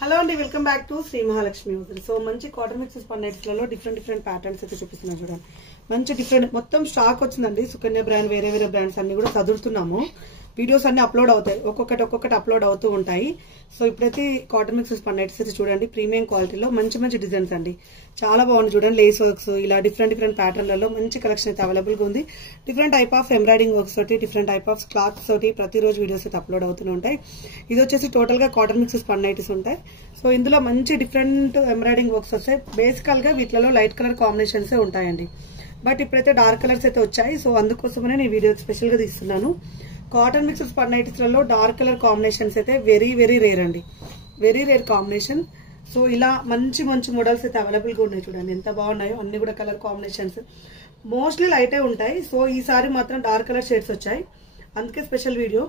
Hello అండి, welcome back to Shri Mahalakshmi hotel. So మంచి cotton mixes పన్నెట్లలో డిఫరెంట్ ప్యాటర్న్స్ అయితే చూపిస్తున్నాను చూడండి. మంచి డిఫరెంట్ మొత్తం స్టాక్ వచ్చిందండి. సుకన్య బ్రాండ్ వేరే బ్రాండ్స్ అన్ని కూడా చదువుతున్నాము. వీడియోస్ అన్ని అప్లోడ్ అవుతాయి, ఒక్కొక్కటి అప్లోడ్ అవుతూ ఉంటాయి. సో ఇప్పుడైతే కాటన్ మిక్సెస్ పన్నెట్స్ అయితే చూడండి, ప్రీమియం క్వాలిటీలో మంచి డిజైన్స్ అండి. చాలా బాగుంది చూడండి. లేస్ వర్క్స్ ఇలా డిఫరెంట్ ప్యాటర్న్లలో మంచి కలెక్షన్ అయితే అవైలబుల్ గా ఉంది. Different type of embroidering works తోటి, డిఫరెంట్ టైప్ ఆఫ్ క్లాత్స్ తోటి ప్రతిరోజు వీడియోస్ అయితే అప్లోడ్ అవుతూ ఉంటాయి. ఇది వచ్చేసి టోటల్ గా కాటన్ మిక్సెస్ పన్నైట్స్ ఉంటాయి. సో ఇందులో మంచి డిఫరెంట్ ఎంబ్రాయిడింగ్ వర్క్స్ వస్తాయి. బేసికల్ గా వీటిలో లైట్ కలర్ కాంబినేషన్స్ ఉంటాయండి. బట్ ఇప్పుడైతే డార్క్ కలర్స్ అయితే వచ్చాయి. సో అందుకోసమనే నేను వీడియో స్పెషల్ గా తీస్తున్నాను. కాటన్ మిక్సెస్ పన్నైట్స్ లలో డార్క్ కలర్ కాంబినేషన్స్ అయితే వెరీ రేర్ అండి, వెరీ రేర్ కాంబినేషన్. సో ఇలా మంచి మోడల్స్ అయితే అవైలబుల్ గా ఉన్నాయి చూడండి, ఎంత బాగున్నాయో. అన్ని కూడా కలర్ కాంబినేషన్స్ మోస్ట్లీ లైటే ఉంటాయి. సో ఈసారి మాత్రం డార్క్ కలర్ షేడ్స్ వచ్చాయి, అందుకే స్పెషల్ వీడియో.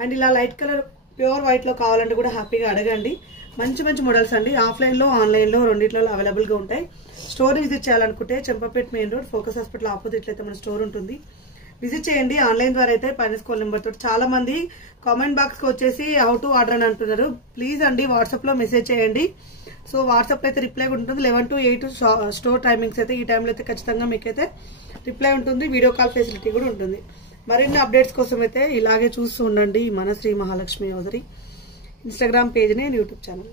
అండ్ ఇలా లైట్ కలర్ ప్యూర్ వైట్ లో కావాలంటే కూడా హ్యాపీగా అడగండి. మంచి మోడల్స్ అండి. ఆఫ్లైన్ లో ఆన్లైన్ లో రెండిట్లో అవైలబుల్ గా ఉంటాయి. స్టోర్ విజిట్ చేయాలనుకుంటే Champapet main road focus hospital opposite అయితే మన స్టోర్ ఉంటుంది, విజిట్ చేయండి. ఆన్లైన్ ద్వారా అయితే పైన స్క్రోల్ నెంబర్ తోటి. చాలా మంది కామెంట్ బాక్స్ కి వచ్చేసి హౌ టు ఆర్డర్ అని అంటున్నారు. ప్లీజ్ అండి వాట్సాప్ లో మెసేజ్ చేయండి. సో వాట్సాప్ లో అయితే రిప్లై ఉంటుంది. 11 to 8 స్టోర్ టైమింగ్స్ అయితే ఈ టైంలో అయితే ఖచ్చితంగా మీకైతే రిప్లై ఉంటుంది. వీడియో కాల్ ఫెసిలిటీ కూడా ఉంటుంది. మరిన్ని అప్డేట్స్ కోసం అయితే ఇలాగే చూస్తూ ఉండండి మన శ్రీ మహాలక్ష్మి హోదరి ఇన్స్టాగ్రామ్ పేజ్ ని, యూట్యూబ్ ఛానల్.